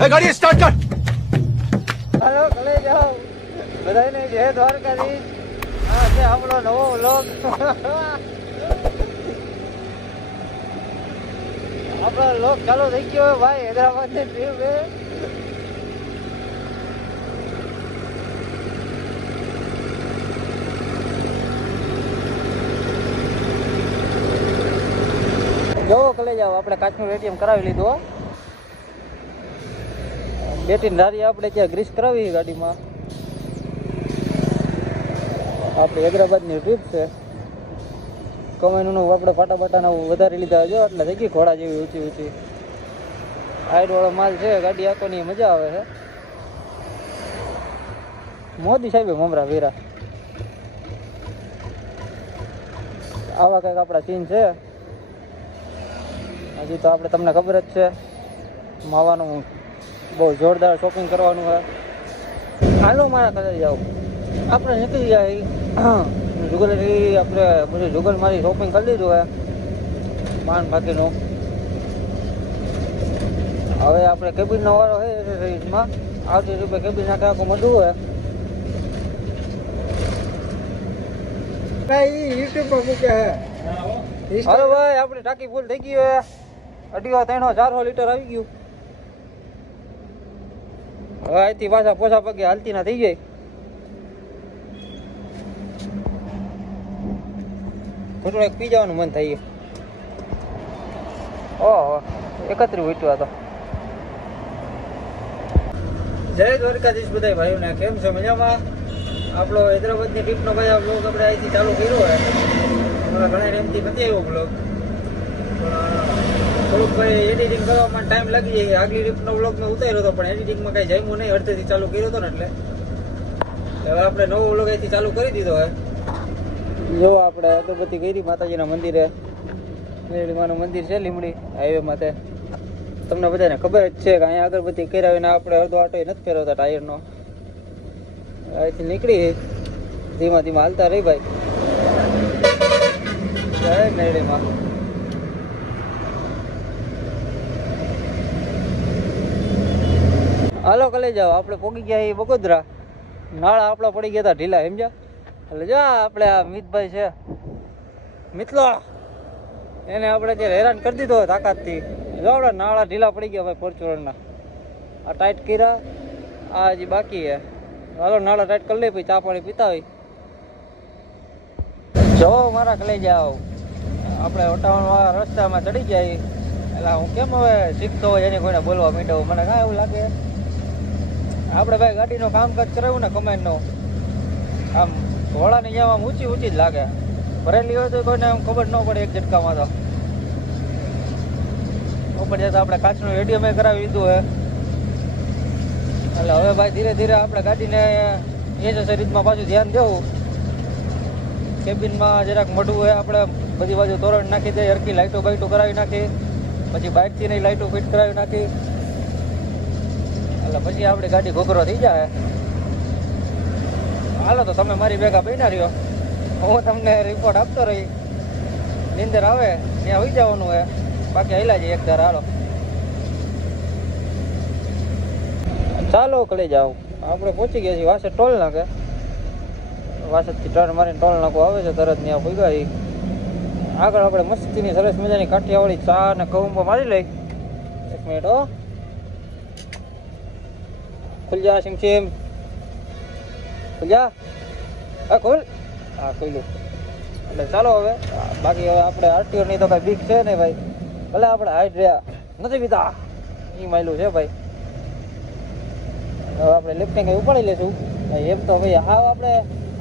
गाड़ी स्टार्ट कर। हेलो कले जाओ बधाई जय દ્વારકાધીશ આ છે આપણો નવો વ્લોગ આપણો વ્લોગ ચાલુ થઈ ગયો ભાઈ હૈદરાબાદ ની ટ્રીપ હે જો કલે જાઓ આપણે કાચનું એટીએમ કરાવી લીધું બેટી નારી આપણે ત્યાં ગ્રીસ કરાવી ગાડીમાં આપણે હૈદરાબાદની ટ્રીપ છે કમાઈનું આપણે ફાટા બાટાના વધારી લીધા જો એટલે થઈ ગઈ ઘોડા જેવી ઊંચી ઊંચી હાઈટવાળો માલ છે ગાડી આખોની મજા આવે છે મોદી સાહેબે મમરા વીરા આવા કંઈક આપણા સીન છે હજી તો આપણે તમને ખબર જ છે માવાનું બહુ જોરદાર શોપિંગ કરવાનું છે હાલો મારા કદાચ જાઓ આપણે નીકળી જાય જુગલરી આપણે બધું જુગલ મારી શોપિંગ કરી લીધું હે પાન બાકીનું હવે આપણે કેબિનનો વારો છે રેસમાં આવતી રૂપિયા કેબિન નાખે આખું મધું હે યુટ્યુબ પર મૂકે હે હાલો ભાઈ આપણી ટાંકી ફૂલ થઈ ગઈ હે 250-300-400 લીટર આવી ગયું હવે અહીંથી પાછા પોસા પગે હાલતી ના થઈ જાય થોડું એક પી જવાનું મન થાય ઓહો 31 વીટવા તો જય દ્વારકાધીશ બધા ભાઈઓને કેમ છો મજામાં આપણો હૈદરાબાદની ટ્રીપનો ભાઈ આ બ્લોગ આપણે અહીંથી ચાલુ કર્યો હોય અમારા ઘણા ટાઈમથી નથી આવ્યો બ્લોગ થોડુંક ભાઈ એડિટિંગ કરવામાં ટાઈમ લાગી જાય આગલી ટ્રીપનો બ્લોગ મેં ઉતાર્યો હતો પણ એડિટિંગમાં કાંઈ જમ્યું નહીં અડધેથી ચાલુ કર્યો હતો ને એટલે હવે આપણે નવો બ્લોગ અહીંથી ચાલુ કરી દીધો હોય જો આપણે અગરબત્તી કરી માતાજીના મંદિરે મેરડીમાનું મંદિર છે લીમડી હાઈવે માથે તમને બધાને ખબર જ છે કે અહીંયા અગરબત્તી કરાવીને આપણે અડધો આટો નથી ફેરવતા ટાયરનો અહીંથી નીકળી ધીમા ધીમા હાલતા રહી ભાઈ જય મેરડીમાં હાલો કલે જાઓ આપણે પોગી ગયા એ બગોદરા નાળા આપણા પડી ગયા હતા ઢીલા સમજ્યા એટલે જો આપણે આ મિતભાઈ છે મિતલો એને આપણે જે હેરાન કરી દીધો તાકાતથી જો આપણે નાળા ઢીલા પડી ગયા ભાઈ ફોર્ચ્યુનરના આ ટાઈટ કર્યા આ હજી બાકી હે હાલો નાળા ટાઈટ કરી લે પછી ચા પાણી પીતા હોય જો મારા કલે જાઓ આપણે ઓટાવાળા રસ્તામાં ચડી જાય એટલે હું કેમ હવે શીખતો હોય એની કોઈને બોલવા માંડ્યો મને કાંઈ એવું લાગે આપણે ભાઈ ગાડીનું કામકાજ કરાવ્યું ને કમાઈનું આમ ઘોડાની જેમ આમ ઊંચી ઊંચી જ લાગે ભરેલી હોય તો કોઈને આમ ખબર ન પડે એક ઝટકામાં તો ઉપર જતા આપણે કાચનું એડીએમ કરાવી લીધું હે એટલે હવે ભાઈ ધીરે ધીરે આપણે ગાડીને એસેસરીઝમાં પાછું ધ્યાન દેવું કેબિનમાં જરાક મોઢું હોય આપણે બધી બાજુ તોરણ નાખી દઈએ હરકી લાઇટો બાઇટો કરાવી નાખી પછી બાઇકથી નહીં લાઇટો ફિટ કરાવી નાખી એટલે પછી આપણી ગાડી ઘોઘરો થઈ જાય હાલો તો તમે મારી ભેગા બન્યા રહ્યો હું તમને રિપોર્ટ આપતો રહી નીંદર આવે ત્યાં હોઈ જવાનું હે બાકી હાલ્યા જઈએ એક ધાર હાલો ચાલો કળી જાઓ આપણે પહોંચી ગયા છીએ વાસદ ટોલ નાકે વાસદથી ટર્ન મારીને ટોલ નાકો આવે છે તરત ત્યાં ભૂગ્યા આગળ આપણે મસ્તીની સરસ મજાની કાઠિયાવાળી ચા ને કૌંબો મારી લઈ એક મિનિટ હો ખુલ જા સિમ સિમ ખુલ જા હા ખુલ હા ખુલ્યું એટલે ચાલો હવે બાકી હવે આપણે આરટીઓની તો કાંઈ બીક છે ને ભાઈ ભલે આપણે હાઈટ રહ્યા નથી પીતા એ માયલું છે ભાઈ હવે આપણે લિફ્ટિંગ કંઈ ઉપાડી લઈશું એમ તો ભાઈ હાવ આપણે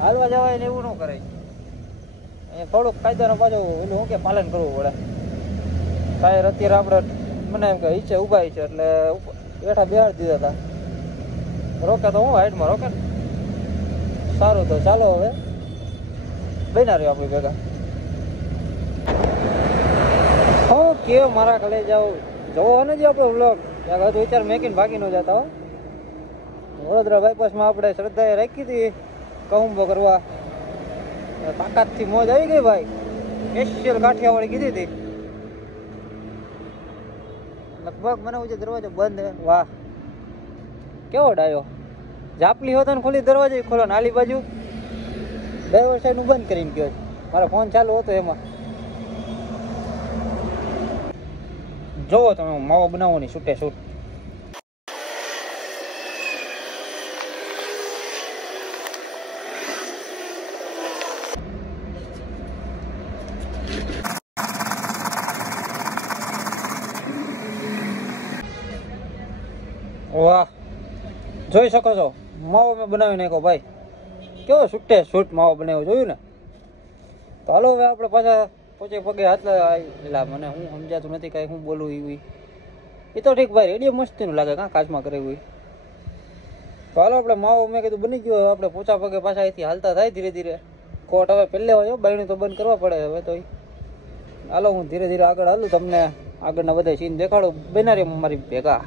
હાલવા જવાય ને એવું ન કરાય અહીંયા થોડુંક કાયદાનું પાછું એનું શું કે પાલન કરવું પડે ટાયર અત્યારે આપણે મને એમ કે ઈચ્છે ઊભા છે એટલે બેઠા બેહાડી દીધા હતા રોકે તો હું હાઈટમાં રોકે ને સારું તો ચાલો હવે બન્યા રહ્યો આપણી ભેગા હું કેવો મારા કલે જાઉં જોવો ને જે આપણો વ્લોગ ત્યાં બધું વિચાર મેકીને ભાગી ન જતા હો વડોદરા બાયપાસમાં આપણે શ્રદ્ધાએ રાખી હતી કૌંબો કરવા તાકાતથી મોજ આવી ગઈ ભાઈ સ્પેશિયલ કાઠિયાવાડી કીધી હતી લગભગ મને જે દરવાજો બંધ હે વાહ કેવો ડાયો જાપલી હોતો ને ખોલી દરવાજો ખોલો ને આલી બાજુ ડ્રાઈવર સાઈડ નું બંધ કરીને ગયો મારો ફોન ચાલુ હતો એમાં જોવો તમે માવો બનાવો ની છૂટે છૂટ વાહ જોઈ શકો છો માવો મેં બનાવી નાખ્યો ભાઈ કેવો છૂટે છૂટ માવો બનાવ્યો જોયું ને તો હાલો હવે આપણે પાછા પોચે પગે હાથ એટલે મને હું સમજાતું નથી કાંઈ હું બોલું એવું એ તો ઠીક ભાઈ રેડિયો મસ્તીનું લાગે કાં કાચમાં કરે એવું તો હાલો આપણે માવો મેં કીધું બની ગયો આપણે પોચા પગે પાછા અહીંથી હાલતા થાય ધીરે ધીરે કોટ હવે પહેલે હોય બાયણું તો બંધ કરવા પડે હવે તો હાલો હું ધીરે ધીરે આગળ હાલું તમને આગળના બધા સીન દેખાડું બનારી મારી ભેગા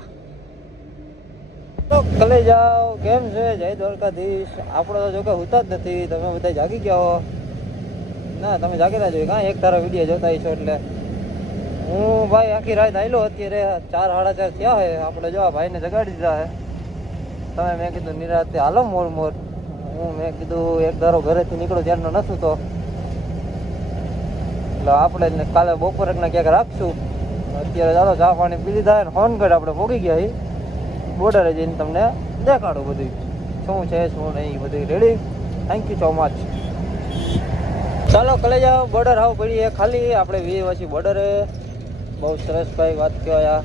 કલે જાઓ કેમ છે જય દ્વારકાધીશ આપણે તો જો કે હોતા જ નથી તમે બધા જાગી ગયા હો ના તમે જાગેલા જોઈએ કાં એક તારા વિડીયો જોતા છો એટલે હું ભાઈ આખી રાત આવેલો અત્યારે 4 સાડા 4 થયા હોય આપણે જો આ ભાઈને જગાડી દીધા હે તમે મેં કીધું નિરાતે હાલો મોર મોર હું મેં કીધું એક ધારો ઘરેથી નીકળો ત્યારનો નથી તો એટલે આપણે કાલે બપોરના ક્યાંક રાખશું અત્યારે ચાલો ચા પાણી પી લીધા ને ફોન કરી આપણે પોગી ગયા બોર્ડરે જઈને તમને દેખાડું બધું શું છે શું નહીં બધું ready thank you so much ચાલો કલે જાઓ બોર્ડર આવ પડી ખાલી આપણે વી બોર્ડરે બહુ સરસ ભાઈ વાત કહેવાય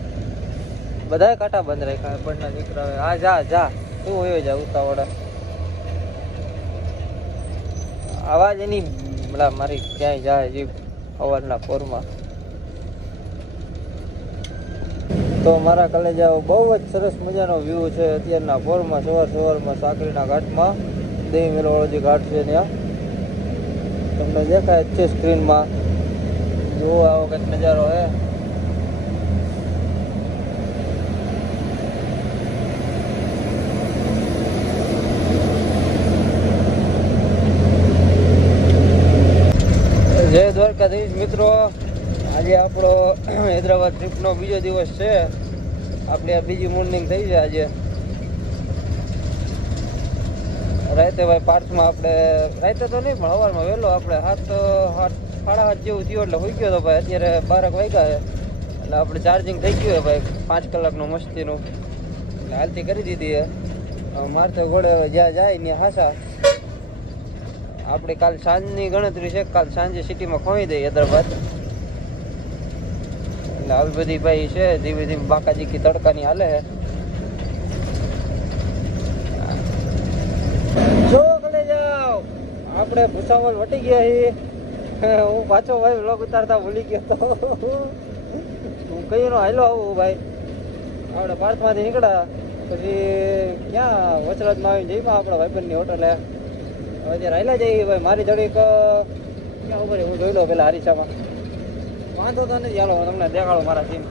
બધાએ કાંટા બંધ રાખ્યા પણ નીકળાવે આ જા જા તું હોય જા ઉતાવળે આવાજ એની મારી ક્યાંય જાય જીવ અવાજના ફોરમાં તો મારા કલેજાઓ બહુ જ સરસ મજાનો વ્યૂ છે અત્યારના પોરમાં સવારમાં સાકરીના ઘાટમાં દેવી મેળવાળો જે ઘાટ છે ત્યાં તમને દેખાય જ છે સ્ક્રીનમાં જોવો આવો કંઈક નજારો હે જય દ્વારકાધીશ મિત્રો આજે આપણો હૈદરાબાદ ટ્રીપનો બીજો દિવસ છે આપણે આ બીજી મોર્નિંગ થઈ છે આજે રાતે ભાઈ પાર્સમાં આપણે રાતે તો નહીં પણ સવારમાં વહેલો આપણે 7:30 જેવું થયું એટલે હોઈ ગયો હતો ભાઈ અત્યારે 12 વાગ્યા છે એટલે આપણે ચાર્જિંગ થઈ ગયું ભાઈ 5 કલાકનું મસ્તીનું એટલે હાલતી કરી દીધી છે મારે તો ઘોડે જ્યાં જાય ત્યાં હાસા આપણે કાલ સાંજની ગણતરી છે કાલ સાંજે સિટીમાં ખોઈ દઈએ હૈદરાબાદ એટલે આવી બધી ભાઈ છે ધીમે ધીમે બાકાજીકી તડકાની હાલે છે જો કલે જાઓ આપણે ભૂસાવલ વટી ગયા છીએ હું પાછો ભાઈ વ્લોગ ઉતારતા ભૂલી ગયો તો હું કઈ નો હાલો આવું ભાઈ આપણે પાર્થમાંથી નીકળ્યા પછી ક્યાં વચરાજમાં આવી જઈમાં આપણા ભાઈબંધની હોટલે અત્યારે હાલ્યા જઈએ ભાઈ મારી જોડે ક્યાં ખબર હું જોઈ લો પેલા હરીસામાં વાંધો તો નથી ચાલો હું તમને દેખાડું મારા સીન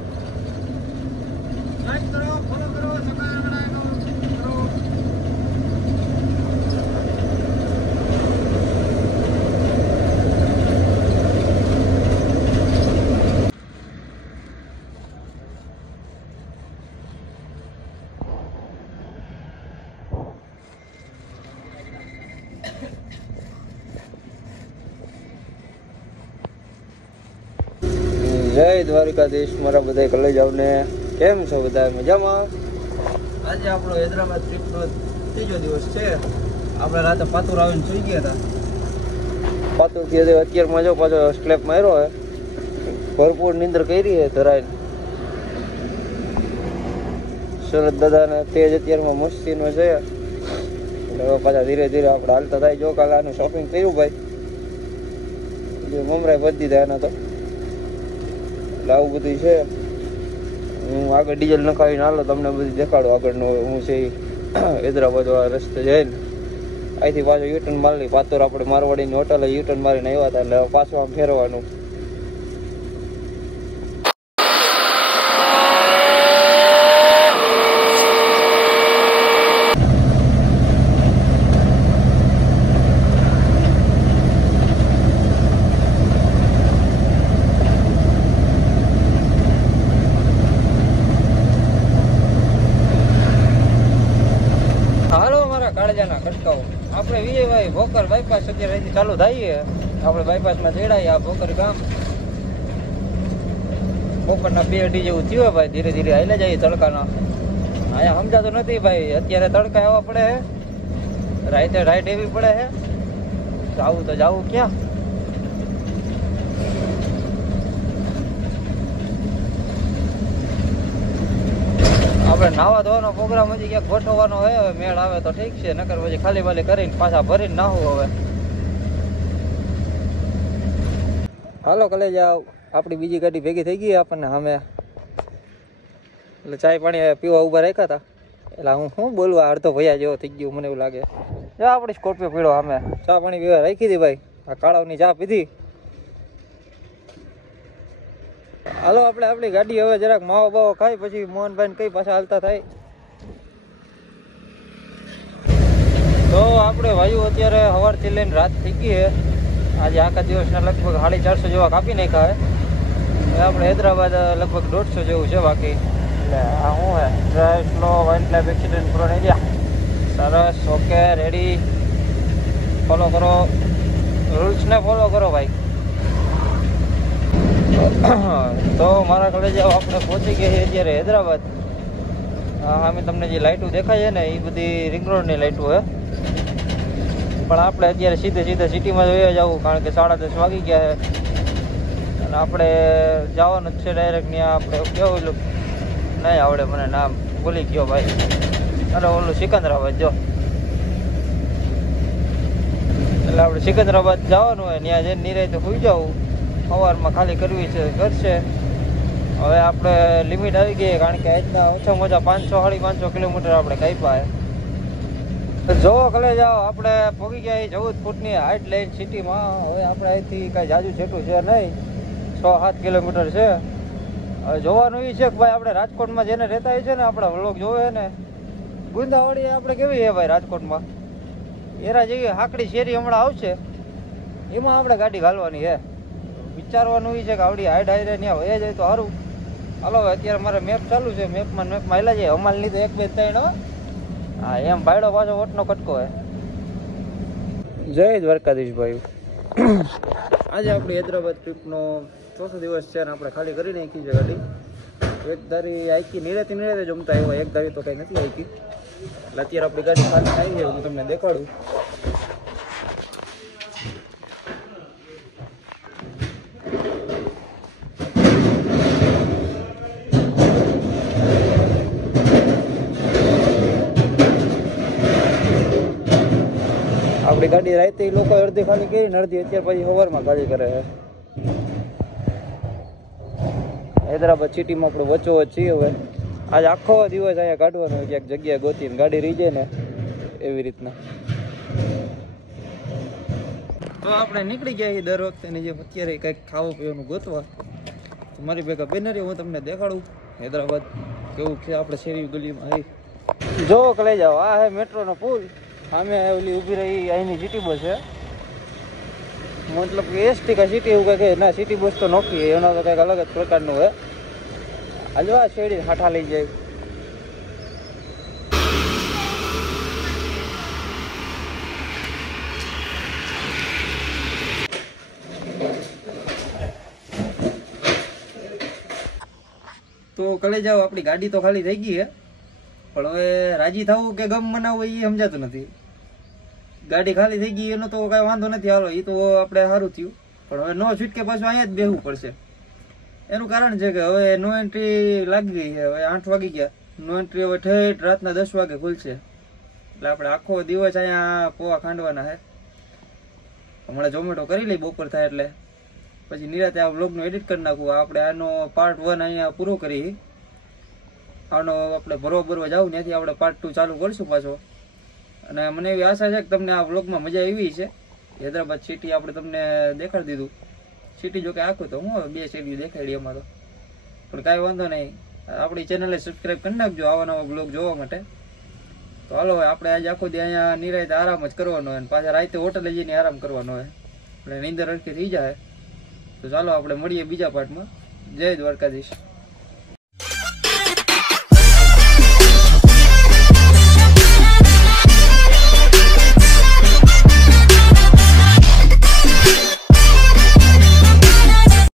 જય દ્વારકાધીશ મારા બધા કલેજાઓને કેમ છો બધા મજામાં આજે આપણો હૈદરાબાદ ટ્રીપનો ત્રીજો દિવસ છે આપણે રાતે પાતુર આવીને સુઈ ગયા હતા પાતુરથી અત્યારમાં જો પાછો સ્લેપ માર્યો હે ભરપૂર નીંદર કરી હે ધરાઈને શરદ દાદાને તેજ અત્યારમાં મસ્તીનો છે એટલે પાછા ધીરે ધીરે આપણે હાલતા થાય જો કાલે આનું શોપિંગ કર્યું ભાઈ મમરાય બધી દીધા એના તો આવું બધું છે હું આગળ ડીઝલ નખાવીને હાલો તમને બધું દેખાડો આગળનો હું છે હૈદરાબાદ વાળા રસ્તે જઈને અહીંથી પાછો યુટર્ન મારી પાતોર આપણે મારવાડીની હોટલે યુટર્ન મારીને આવ્યા હતા એટલે પાછું આમ ફેરવાનું આપણે વિજયભાઈ ભોકર બાયપાસ અત્યારે અહીંથી ચાલુ થઈએ. આપણે બાયપાસમાં ચડાઈએ આ ભોકર ગામ. ભોકરના 2-2 જેવું થયું ભાઈ. ધીરે ધીરે હાલે જઈએ તડકાના. અહીંયા સમજાતું નથી ભાઈ. અત્યારે તડકા આવવા પડે છે, રાતે રાઈટ એવી પડે છે. જાવું તો જાવું ક્યાં? આપણે નાવા ધોવાનો પ્રોગ્રામ હજી ક્યાંક ગોઠવવાનો હોય. હવે મેળ આવે તો ઠીક છે, નકર પછી ખાલી બાલી કરીને પાછા ભરીને નાહવું. હવે હાલો કલે જાવ. આપણી બીજી ગાડી ભેગી થઈ ગઈ આપણને સામે. એટલે ચાય પાણી પીવા ઉભા રાખ્યા હતા. એટલે હું શું બોલવા, અડધો ભૈયા જેવો થઈ ગયો મને એવું લાગે. જો આપણી સ્કોર્પિયો પીળો સામે ચા પાણી પીવા રાખી હતી ભાઈ. આ કાળાની ચા પીધી. હાલો આપણે આપણી ગાડી હવે જરાક માવો બાવો ખાઈ પછી મોહનભાઈ કઈ પાછા હાલતા થાય. તો આપણે વાયુ અત્યારે સવારથી લઈને રાત થઈ ગઈ છે. આજે આખા દિવસના લગભગ 450 જેવા કાપી નાખ્યા છે. આપણે હૈદરાબાદ લગભગ 150 જેવું છે બાકી. એટલે આ શું હે, drive slow, wild life accident prone area. સરસ, ઓકે, રેડી. ફોલો કરો રૂલ્સને, ફોલો કરો ભાઈ. તો મારા કલેજાઓ આપણે પહોંચી ગયા છીએ અત્યારે હૈદરાબાદ. અમે તમને જે લાઇટો દેખાય છે ને એ બધી રિંગ રોડની લાઇટો છે. પણ આપણે અત્યારે સીધે સિટીમાં જોઈએ જવું, કારણ કે 10:30 વાગી ગયા છે. અને આપણે જવાનું જ છે ડાયરેક્ટ ત્યાં. આપણે કેવું નહીં આવડે મને નામ ભૂલી ગયો ભાઈ. અરે ઓલું સિકંદરાબાદ જો. એટલે આપણે સિકંદરાબાદ જવાનું હોય. ત્યાં જઈને નિરાંતે સુઈ જવું. સવારમાં ખાલી કરવી છે કરશે. હવે આપણે લિમિટ આવી ગઈ, કારણ કે આજના ઓછામાં ઓછા 500-550 કિલોમીટર આપણે કાપ્યા. જો કલે જાઓ આપણે પહોંચી ગયા 14 ફૂટની હાઈટ લઈને સિટીમાં. હવે આપણે અહીંથી કાંઈ જાજુ છેટું છે નહીં, 6-7 કિલોમીટર છે. હવે જોવાનું એ છે કે ભાઈ આપણે રાજકોટમાં જેને રહેતા હોય છે ને, આપણા વ્લોગ જોવે ને, ગુંદાવાડી આપણે કેવી છે ભાઈ રાજકોટમાં એરા જેવી હાકડી શેરી હમણાં આવશે, એમાં આપણે ગાડી ઘાલવાની છે. વિચારવાનું એ છે કે આવડી હાઈટ હાઈરે ત્યાં વયા જાય તો સારું. હાલો અત્યારે મારે મેપ ચાલુ છે. મેપમાં હાલ્યા જાય. અમાલની તો 1, 2, 3 હા એમ ભાઈડો પાછો ઓટનો કટકો હે. જય દ્વારકાધીશ ભાઈ. આજે આપણી હૈદરાબાદ ટ્રીપનો 4થો દિવસ છે અને આપણે ખાલી કરી નાખી છે ગાડી. એક ધારી આઈકી નિરાતે જમતા આવ્યા, એક ધારી તો કંઈ નથી આઈકી. એટલે અત્યારે આપણી ગાડી ખાલી આવી છે, હું તમને દેખાડું. આપણી ગાડી રાતે લોકો અડધી ખાલી કરીને અડધી અત્યારે પછી સવારમાં ખાલી કરે છે. હૈદરાબાદ સિટીમાં આપણે વચ્ચોવચ્ચ છીએ. હવે આજે આખો દિવસ અહીંયા કાઢવાનો હોય, ક્યાંક જગ્યા ગોતીને ગાડી રહી જાય ને એવી રીતના. તો આપણે નીકળી ગયા દર વખતે જેમ અત્યારે કંઈક ખાવું પીવાનું ગોતવા. મારી ભેગા બેનરી હું તમને દેખાડું હૈદરાબાદ કેવું છે. આપણે શેરી ગલીમાં આવી જો લઈ જાઓ. આ હે મેટ્રોનો પુલ. સામે ઓલી ઊભી રહી અહીંની સિટી બસ છે. મતલબ કે એસટી કા સિટી એવું કંઈક ના, સિટી બસ તો નોખી એનો તો કંઈક અલગ જ પ્રકારનું હોય. હલવા શેરડી હાઠા લઈ જાય. તો કલે જાઓ. આપણી ગાડી તો ખાલી થઈ ગઈ છે, પણ હવે રાજી થવું કે ગમ મનાવવું એ સમજાતું નથી. ગાડી ખાલી થઈ ગઈ એનો તો કાંઈ વાંધો નથી. હાલો એ તો આપણે સારું થયું, પણ હવે નો છૂટકે પાછું અહીંયા જ બેસવું પડશે. એનું કારણ છે કે હવે નો એન્ટ્રી લાગી ગઈ છે. હવે 8 વાગી ગયા. નો એન્ટ્રી હવે ઠેઠ રાતના 10 વાગે ખુલશે. એટલે આપણે આખો દિવસ અહીંયા પોવા ખાંડવાના છે. હમણાં ઝોમેટો કરી લઈ બપોર થાય એટલે પછી નિરાતે આ વ્લોગનું એડિટ કરી નાખવું. આપણે આનો પાર્ટ 1 અહીંયા પૂરો કરી. આનો આપણે બરોબર જાવ ત્યાંથી આપણે પાર્ટ 2 ચાલુ કરીશું પાછો. અને મને એવી આશા છે કે તમને આ વ્લોગમાં મજા આવી છે. હૈદરાબાદ સિટી આપણે તમને દેખાડી દીધું. સિટી જો કે આખું તો હું 2 સિટી દેખાડી એમાં તો, પણ કાંઈ વાંધો નહીં. આપણી ચેનલને સબસ્ક્રાઈબ કરી નાખજો આવા નવા બ્લોગ જોવા માટે. તો હાલો આપણે આજે આખો દી અહીંયા નિરાતે આરામ જ કરવાનો હોય, પાછા રાતે હોટલે જઈને આરામ કરવાનો હોય, એટલે નીંદર હરખી થઈ જાય. તો ચાલો આપણે મળીએ બીજા પાર્ટમાં. જય દ્વારકાધીશ.